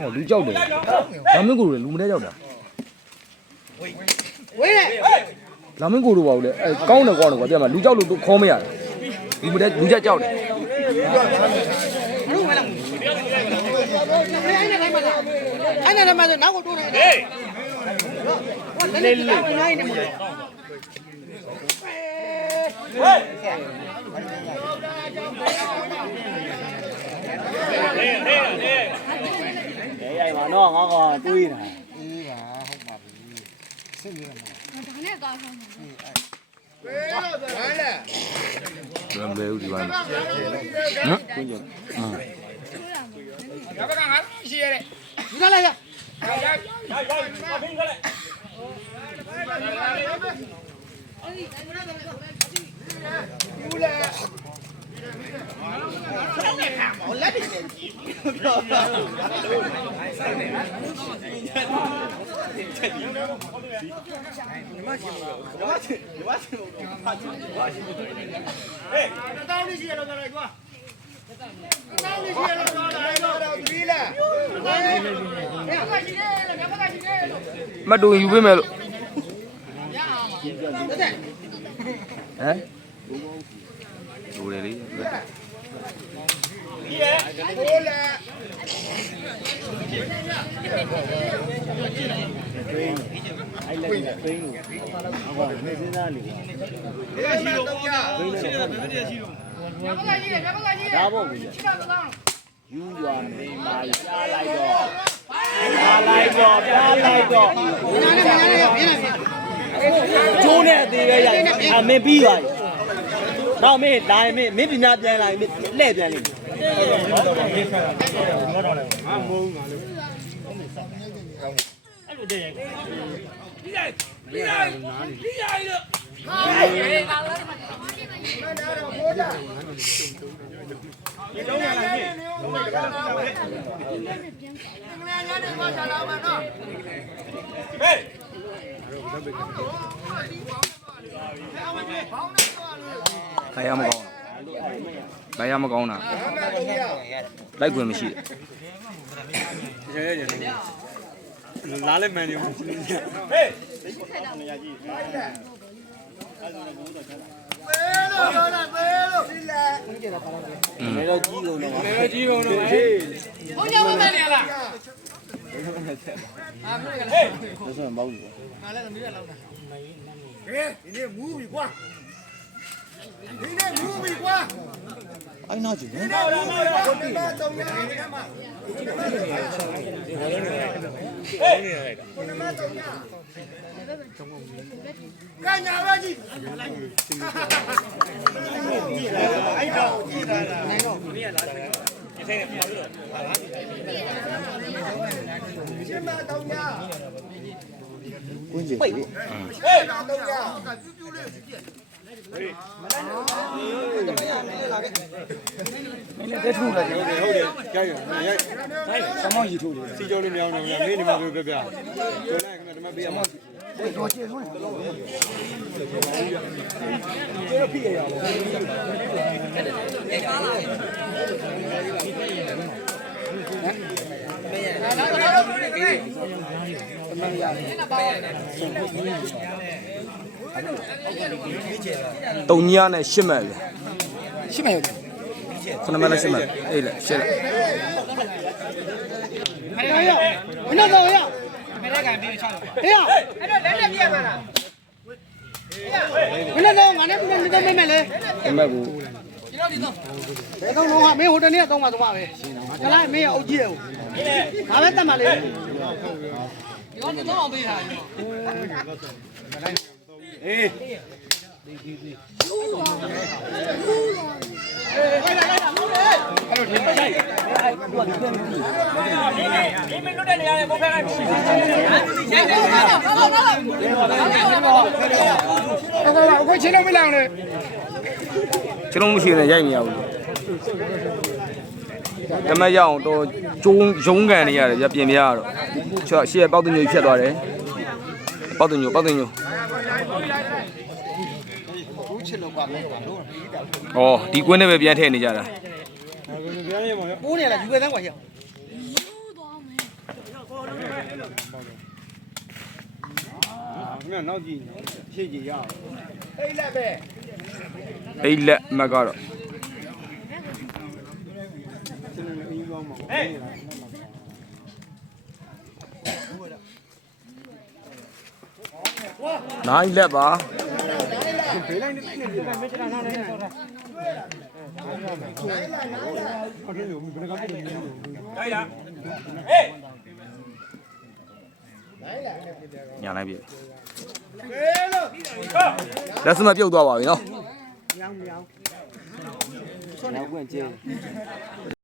ဟောလူကြောက်တယ်လာမင်းကိုလူမထဲကြောက်တာဝေးလာမင်းကိုတို့ပါဦးလေအဲကောင်းတယ်ကွာပြမလူကြောက်လို့ခေါ်မရတယ်လူမထဲလူချက်ကြောက်တယ်အဲ့နဲ့မှဆိုနောက်ကိုတိုးနေတယ်ဟေးလေးလေးနိုင်နေမှာရိုက်ပါတော့ငါကတွေးတာအေးပါဟုတ်ပါပြီစစ်နေတယ်မှာဒါနဲ့ကားဆောင်တယ်ဘယ်လိုဒီပိုင်းနော်ကိုကြီးဒါဘကငါရှိရတဲ့ဒီလာလိုက်ရဖိင်းကလေးဘူးလေလက်ပြီးမတူယူပေးမယ်လို့ဟမ်လူလေလေးအဲ့လက်နဲ့ဖိင်းလို့ဟောနေစင်းသားလေးဒါပေါ့ဘူးယူရွာနေမှာရှားလိုက်တော့ပြားလိုက်တော့ကျိုးနဲ့အသေးပဲရိုက်အမင်းပြီးသွားပြီတော့မင်းလာရင်မင်းပညာပြန်လာရင်လှည့်ပြန်လိမ့်မယ်အဲ့လိုတည်းရိုက်ခါရမကောင်းခါရမကောင်းတာလိုက်ခွင့်မရှိလာလဲမန်နေဘူးဟေးနေတော့ကြီးကုန်တော့ဟေးဘုံကြောင့်မနေလားဟေးဒါဆိုရင်ပေါ့ဘူးငါလည်းသမီးရလောက်တာဟေးဒီနေ့မူးပြီကွာအဲ့နောက်ကြည့်နော်ကညာရကြီးအဲ့တော့ကြည့်တာနိုင်တော့မင်းကလာတယ်ဒီထဲမှာပြောလို့ရှင်းမတော့ညာကွင်းကြီးဟေးတော့ညာပြူးပြူးလေးကြည့်တက်ထူလာတယ်ဟုတ်တယ်ကြောက်ရရိုက်ဆမောင်းရီထိုးတယ်စီကြောလေးမြောင်းနေလားမင်းဒီမှာပြောပြပြောလိုက်ခင်ဗျဒီမှာပေးရမှာတော်ချေဆုံးတယ်ကျေရဖြစ်ရအောင်တုံညာနဲ့ရှစ်မဲ့လေရှင်းမယ်ခဏမနဲ့ရှစ်မဲ့အေးလေရှစ်လေမင်းတော့ရမင်းလည်းကန်ပြီး6ဟေးအဲ့တော့လက်လက်ပြရမှာလားမင်းတော့ငါနဲ့မင်းတော့မဲမဲလေမဲ့ဘူးဒီတော့ဒီတော့ဘယ်ကောင်လုံးကမင်းဟိုတနေ့တော့မှသွားပါပဲခလိုက်မင်းရဲ့အုပ်ကြီးရဲ့ငါပဲတတ်မှလေဒီကောင်တော့အောင်ပေးထားတယ်အေးအဲ့လိုထိုင်လိုက်အဲ့ဟိုကပြန်ပြီးဒီမင်းတို့တဲ့နေရာနဲ့ပုံဖက်လိုက်မရှိဘူးအခုချင်းလုံးမလောင်နဲ့ကျွန်တော်မရှိနေရိုက်မရဘူးတမက်ရအောင်တော့ကျုံရုံးကန်နေရတယ်ပြပြင်ပြရတော့ရှေ့ပေါက်တင်ညိုဖြတ်သွားတယ်ပေါက်တင်ညိုဘူးချစ်လို့ပါမယ်လို့ဩဒီကွင်းနဲ့ပဲပြန်ထည့်နေကြတာ ပြန်ရမှာရော ပိုးနေလားယူခဲ့သန်းกว่าရ မင်းနောက်ကြည့်ရှေ့ကြည့်ရအောင် အိတ်လက်မက်ကတော့ စနေနေ့အင်းကောင်းမှာဟေး နိုင်လက်ပါ ဘေးလိုက်နေနေတယ်မချတာနားနေဆိုတာဟုတ်တယ်လို့ဘယ်ကမှမနေဘူးတိုက်ရဟေး ညာလိုက်ပြီလက်စမပြုတ်သွားပါပြီနော် မြောင်းမြောင်းဆွနေ